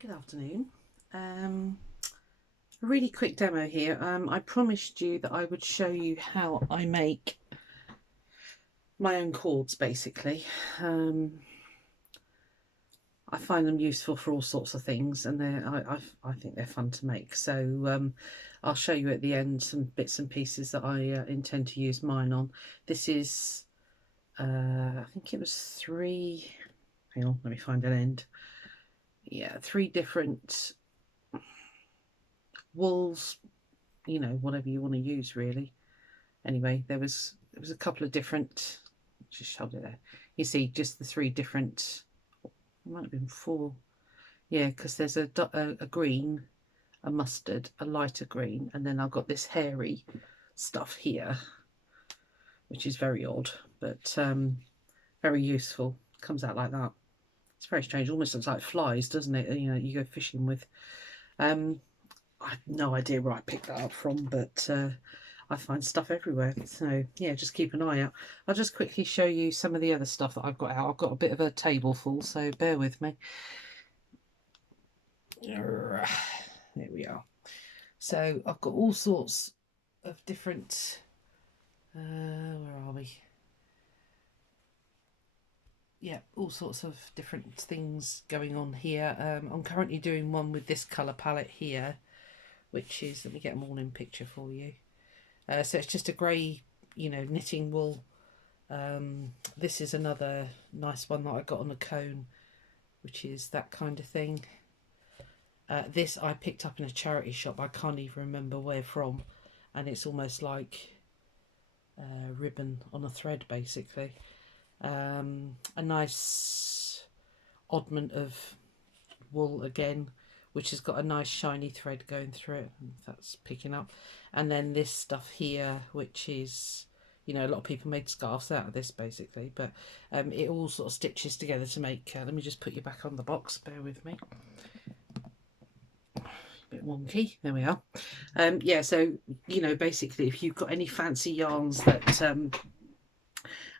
Good afternoon. A really quick demo here. I promised you that I would show you how I make my own cords, basically. I find them useful for all sorts of things, and I think they're fun to make. So I'll show you at the end some bits and pieces that I intend to use mine on. This is, I think it was three. Hang on, let me find an end. Yeah, three different wools, whatever you want to use really. Anyway, there was a couple of different, just hold it there. You see just the three different, it might have been four. Yeah, because there's a green, a mustard, a lighter green, and then I've got this hairy stuff here, which is very odd, but very useful. Comes out like that. It's very strange, almost looks like flies, doesn't it? You go fishing with. I have no idea where I picked that up from, but I find stuff everywhere. So yeah, just keep an eye out. I'll just quickly show you some of the other stuff that I've got out. I've got a bit of a table full, so bear with me. There we are. So I've got all sorts of different, where are we? Yeah, all sorts of different things going on here. I'm currently doing one with this colour palette here, which is, let me get them all in picture for you. So it's just a grey, knitting wool. This is another nice one that I got on a cone, which is that kind of thing. This I picked up in a charity shop. I can't even remember where from, and it's almost like ribbon on a thread, basically. A nice oddment of wool again, which has got a nice shiny thread going through it. That's picking up. And then this stuff here, which is, a lot of people made scarves out of this basically, but it all sort of stitches together to make, let me just put you back on the box, bear with me. A bit wonky, there we are. Yeah, so, basically if you've got any fancy yarns that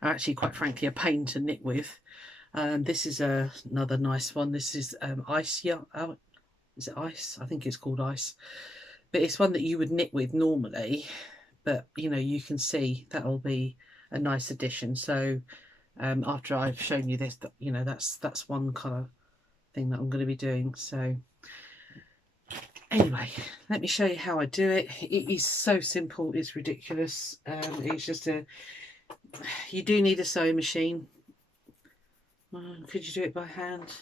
are actually quite frankly a pain to knit with, this is another nice one. This is ice yarn. Is it ice? I think it's called ice. But it's one that you would knit with normally. But, you can see that'll be a nice addition. So after I've shown you this, that's one colour thing that I'm going to be doing. So anyway, let me show you how I do it. It is so simple. It's ridiculous. It's just you do need a sewing machine. Could you do it by hand?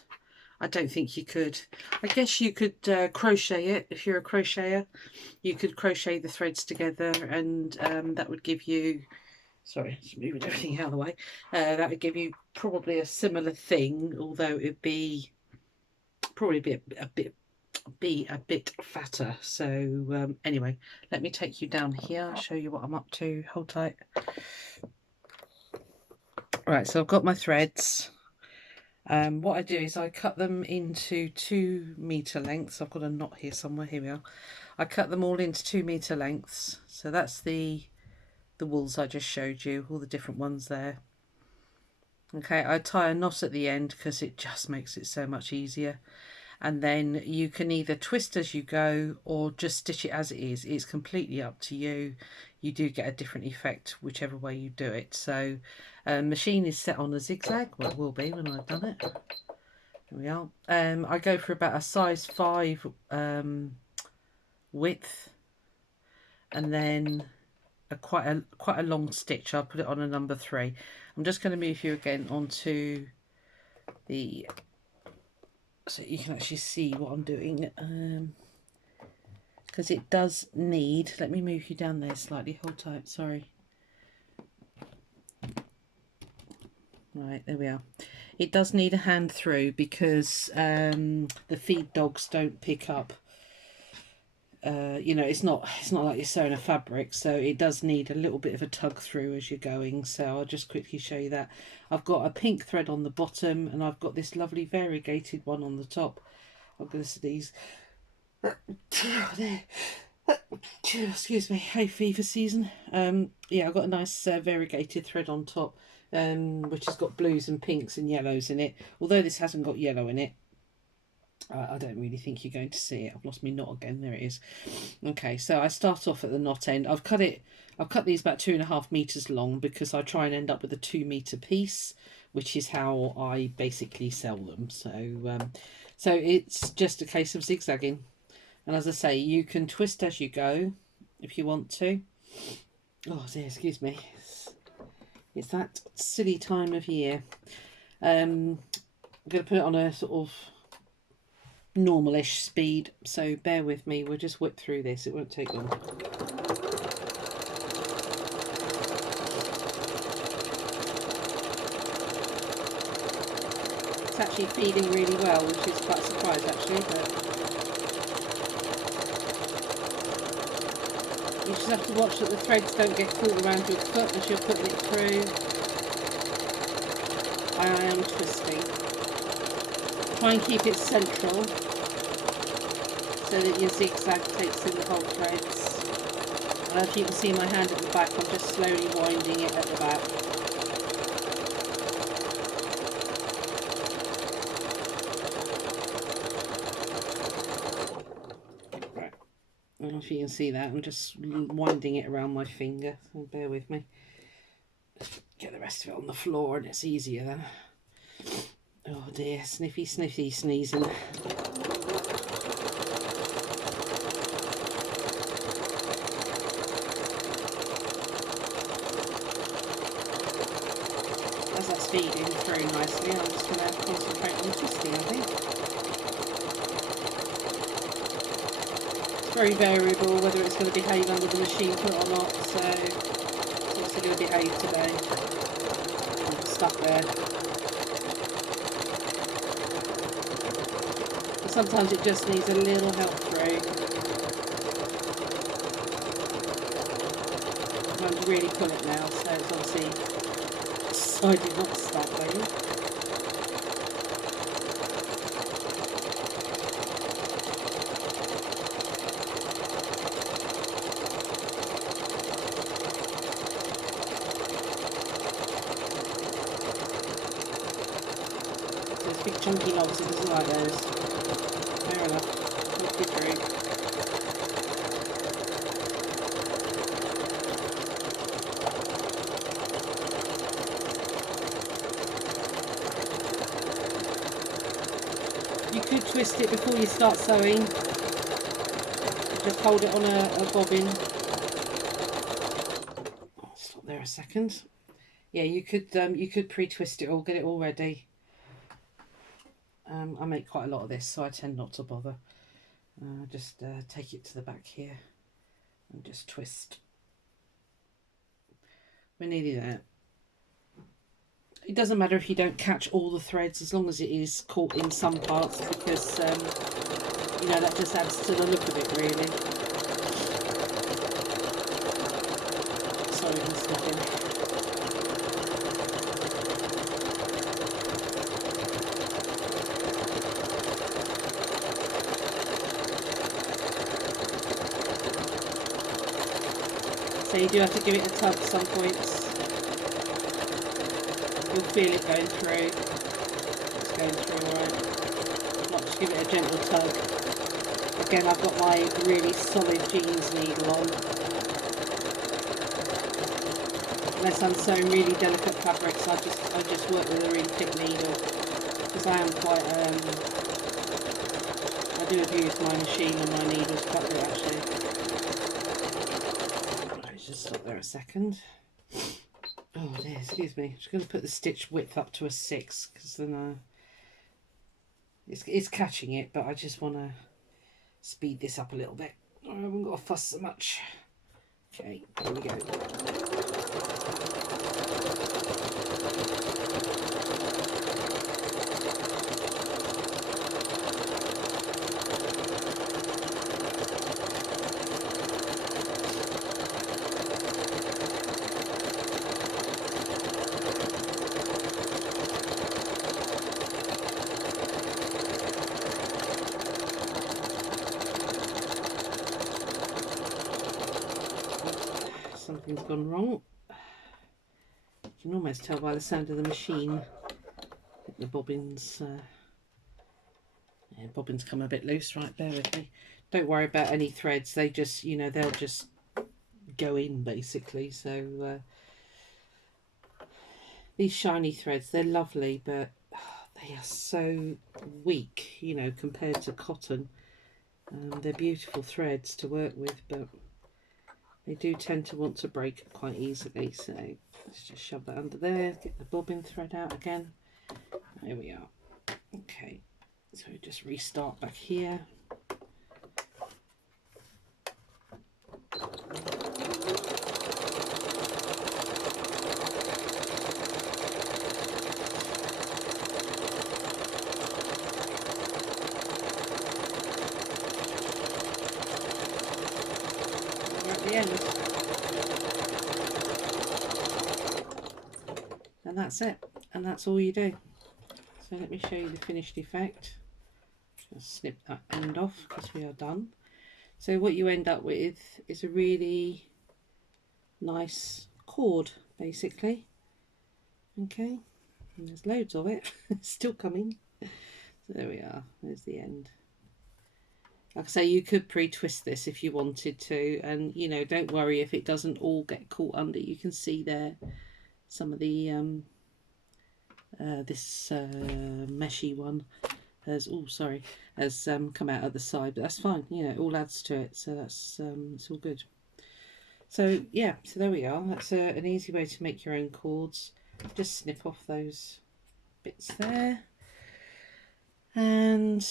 I don't think you could. I guess you could crochet it if you're a crocheter. You could crochet the threads together, and that would give you, sorry, just moving everything out of the way, that would give you probably a similar thing, although it'd be probably be a bit fatter. So anyway, let me take you down here, show you what I'm up to. Hold tight. Right, so I've got my threads. What I do is I cut them into 2 metre lengths. I've got a knot here somewhere. Here we are. I cut them all into 2 metre lengths. So that's the wools I just showed you, all the different ones there. Okay, I tie a knot at the end because it just makes it so much easier. And then you can either twist as you go or just stitch it as it is. It's completely up to you. You do get a different effect whichever way you do it. So machine is set on a zigzag. Well, it will be when I've done it. There we are. I go for about a size 5 width, and then quite a long stitch. I'll put it on a number 3. I'm just going to move you again onto the, so you can actually see what I'm doing, because it does need, let me move you down there slightly, hold tight, sorry. Right, there we are. It does need a hand through because the feed dogs don't pick up. It's not like you're sewing a fabric, so it does need a little bit of a tug through as you're going. So I'll just quickly show you that. I've got a pink thread on the bottom, and I've got this lovely variegated one on the top. I'm going to sneeze. There. Excuse me, hay fever season. Yeah, I've got a nice variegated thread on top, which has got blues and pinks and yellows in it. Although this hasn't got yellow in it, I don't really think you're going to see it. I've lost my knot again. There it is. Okay, so I start off at the knot end. I've cut these about 2.5 meters long because I try and end up with a 2 meter piece, which is how I basically sell them. So it's just a case of zigzagging. And as I say, you can twist as you go if you want to. Oh dear, excuse me. It's that silly time of year. I'm going to put it on a sort of normalish speed, so bear with me. We'll just whip through this. It won't take long. It's actually feeding really well, which is quite a surprise actually, but you just have to watch that the threads don't get caught around your foot as you're putting it through. I am twisting. Try and keep it central so that your zigzag takes in the whole threads. And if you can see my hand at the back, I'm just slowly winding it at the back. Right. I don't know if you can see that. I'm just winding it around my finger, so bear with me. Get the rest of it on the floor and it's easier then. Oh dear, sniffy sneezing. As that's feeding through nicely, I'm just going to concentrate on twisting, I think. It's very variable whether it's going to behave under the machine foot or not, so it's also going to behave today. I'm stuck there. Sometimes it just needs a little help through. I'm going to really pull it now, so it's obviously decided not to start playing. Those big chunky knobs, it doesn't like those. Fair enough. Look you through. You could twist it before you start sewing. Just hold it on a bobbin. Stop there a second. Yeah, you could pre-twist it or get it all ready. I make quite a lot of this, so I tend not to bother. Just take it to the back here and just twist. We're nearly there. It doesn't matter if you don't catch all the threads, as long as it is caught in some parts, because you know, that just adds to the look of it really. Sorry, I'm sniffing. So you do have to give it a tug some points. You'll feel it going through. It's going through alright. Not just give it a gentle tug. Again, I've got my really solid jeans needle on. Unless I'm sewing really delicate fabrics, I just work with a really thick needle, because I am quite I do abuse my machine and my needles quite a bit actually. Let's just stop there a second. Oh dear, excuse me. I'm just going to put the stitch width up to a 6, because then it's catching it, but I just want to speed this up a little bit. I haven't got to fuss so much. Okay, here we go. Something's gone wrong. You can almost tell by the sound of the machine. The bobbins. There Yeah, bobbins come a bit loose, right, bear with me. Don't worry about any threads, they just, you know, they'll just go in basically. So these shiny threads, they're lovely, but they are so weak, you know, compared to cotton. They're beautiful threads to work with, but they do tend to want to break quite easily. So let's just shove that under there, get the bobbin thread out again. There we are. Okay, so just restart back here. The end, and that's it, and that's all you do. So let me show you the finished effect. Just snip that end off because we are done. So what you end up with is a really nice cord basically. Okay, and there's loads of it. It's still coming. So there we are, there's the end. Like I say, you could pre-twist this if you wanted to, and you know, don't worry if it doesn't all get caught under. You can see there some of the this meshy one has come out at the side, but that's fine, you know, it all adds to it, so that's it's all good. So yeah, so there we are. That's an easy way to make your own cords. Just snip off those bits there, and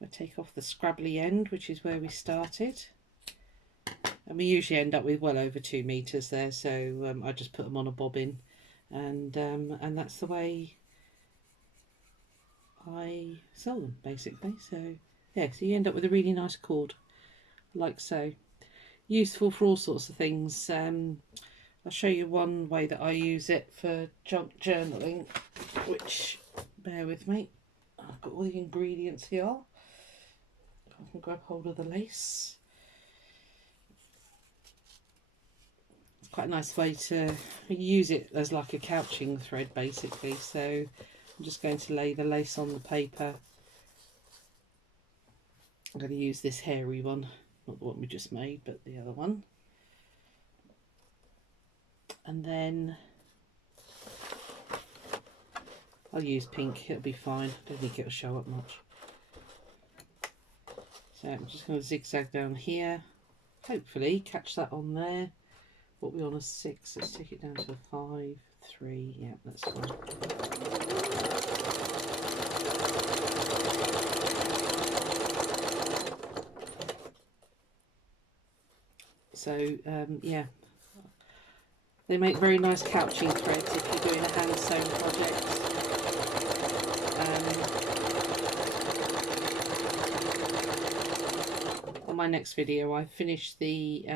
I take off the scrabbly end, which is where we started, and we usually end up with well over 2 meters there. So I just put them on a bobbin, and that's the way I sell them basically. So yeah, so you end up with a really nice cord, like so. Useful for all sorts of things. I'll show you one way that I use it for junk journaling, which, bear with me, I've got all the ingredients here. I can grab hold of the lace. It's quite a nice way to use it as like a couching thread basically. So I'm just going to lay the lace on the paper. I'm going to use this hairy one, not the one we just made, but the other one. And then I'll use pink, it'll be fine. I don't think it'll show up much. So I'm just going to zigzag down here, hopefully catch that on there. What we're on a 6, let's take it down to a 5, 3, yeah, that's fine. So yeah, they make very nice couching threads if you're doing a hand sewn project. On my next video, I finished the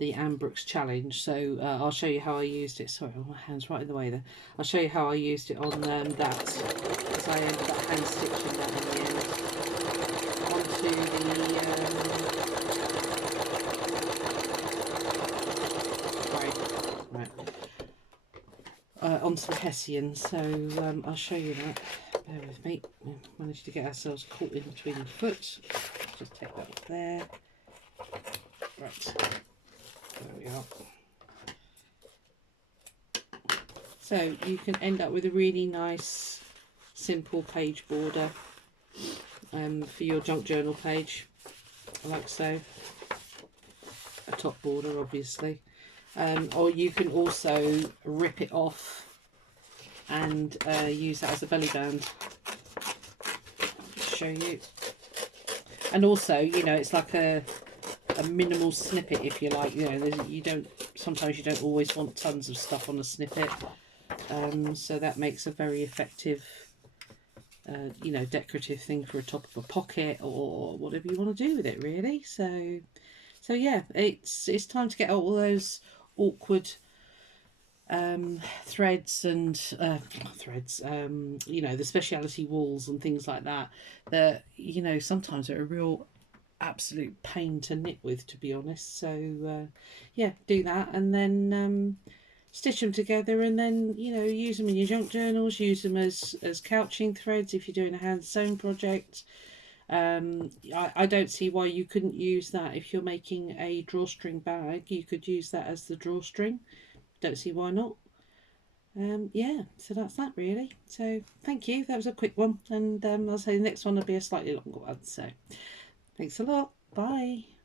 Ambrooks challenge, so I'll show you how I used it. Sorry, my hand's right in the way there. I'll show you how I used it on that, because I ended up hand stitching that in the end onto the onto the Hessian. So I'll show you that. Bear with me. We managed to get ourselves caught in between the foot. Just take that off there. Right. There we are. So you can end up with a really nice simple page border for your junk journal page, like so. A top border obviously, or you can also rip it off and use that as a belly band. I'll just show you. And also, you know, it's like a minimal snippet, if you like. You know, sometimes you don't always want tons of stuff on a snippet, so that makes a very effective you know, decorative thing for a top of a pocket or whatever you want to do with it, really. So yeah, it's time to get all those awkward threads and you know, the speciality wools and things like that you know, sometimes are a real absolute pain to knit with, to be honest. So yeah, do that, and then stitch them together, and then, you know, use them in your junk journals, use them as couching threads if you're doing a hand sewn project. I don't see why you couldn't use that if you're making a drawstring bag. You could use that as the drawstring. Don't see why not. Yeah, so that's that really. So thank you. That was a quick one, and I'll say the next one will be a slightly longer one. So thanks a lot. Bye.